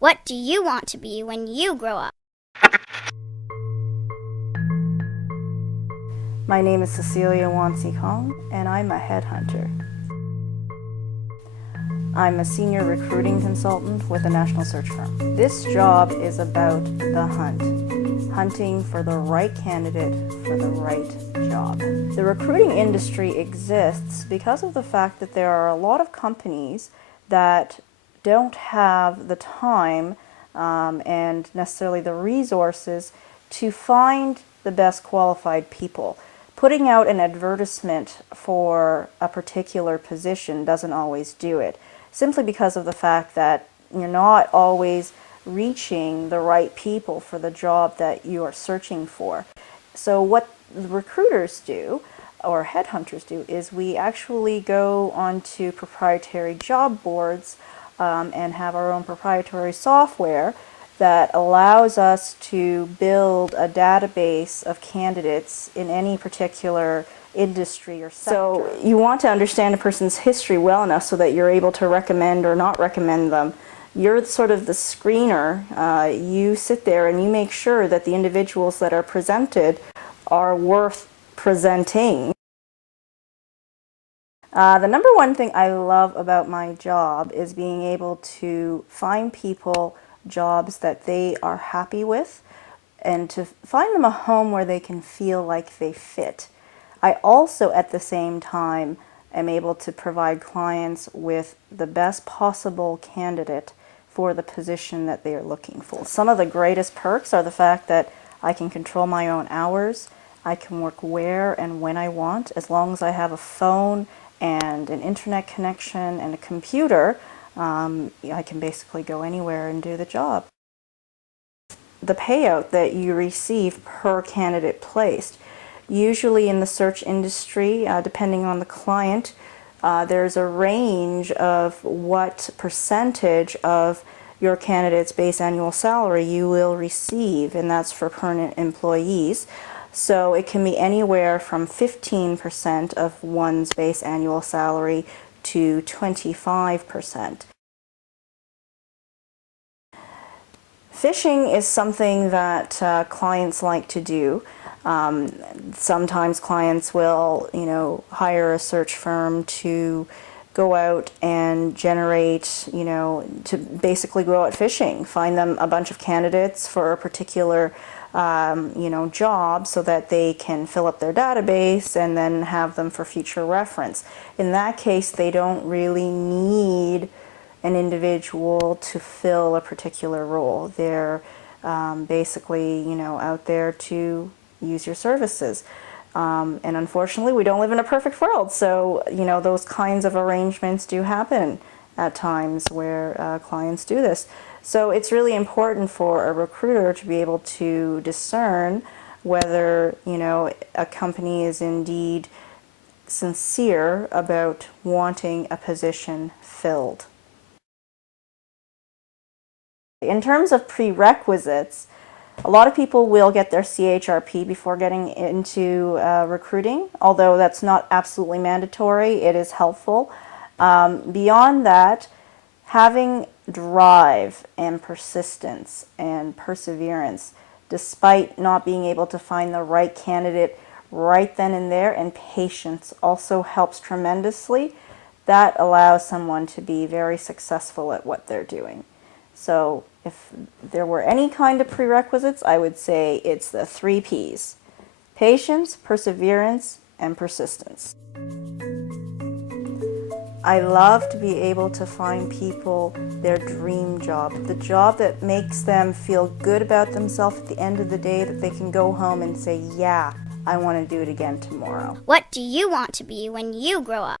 What do you want to be when you grow up? My name is Cecilia Wan Sze, and I'm a headhunter. I'm a senior recruiting consultant with a national search firm. This job is about the hunt, hunting for the right candidate for the right job. The recruiting industry exists because of the fact that there are a lot of companies that don't have the time and necessarily the resources to find the best qualified people. Putting out an advertisement for a particular position doesn't always do it, simply because of the fact that you're not always reaching the right people for the job that you are searching for. So what the recruiters do, or headhunters do, is we actually go onto proprietary job boards and have our own proprietary software that allows us to build a database of candidates in any particular industry or sector. So you want to understand a person's history well enough so that you're able to recommend or not recommend them. You're sort of the screener. You sit there and you make sure that the individuals that are presented are worth presenting. The number one thing I love about my job is being able to find people jobs that they are happy with and to find them a home where they can feel like they fit. I also, at the same time, am able to provide clients with the best possible candidate for the position that they are looking for. Some of the greatest perks are the fact that I can control my own hours. I can work where and when I want, as long as I have a phone and an internet connection and a computer. I can basically go anywhere and do the job. The payout that you receive per candidate placed, usually in the search industry, depending on the client, there's a range of what percentage of your candidate's base annual salary you will receive, and that's for permanent employees. So it can be anywhere from 15% of one's base annual salary to 25%. Phishing is something that clients like to do. Sometimes clients will, hire a search firm to go out and generate, to basically go out fishing, find them a bunch of candidates for a particular job so that they can fill up their database and then have them for future reference. In that case, they don't really need an individual to fill a particular role. They're basically, out there to use your services. And unfortunately, we don't live in a perfect world, so, those kinds of arrangements do happen at times where clients do this. So it's really important for a recruiter to be able to discern whether, a company is indeed sincere about wanting a position filled. In terms of prerequisites, a lot of people will get their CHRP before getting into recruiting, although that's not absolutely mandatory. It is helpful. Beyond that, having drive and persistence and perseverance, despite not being able to find the right candidate right then and there, and patience also helps tremendously. That allows someone to be very successful at what they're doing. So if there were any kind of prerequisites, I would say it's the 3 Ps: patience, perseverance, and persistence. I love to be able to find people their dream job, the job that makes them feel good about themselves at the end of the day, that they can go home and say, yeah, I want to do it again tomorrow. What do you want to be when you grow up?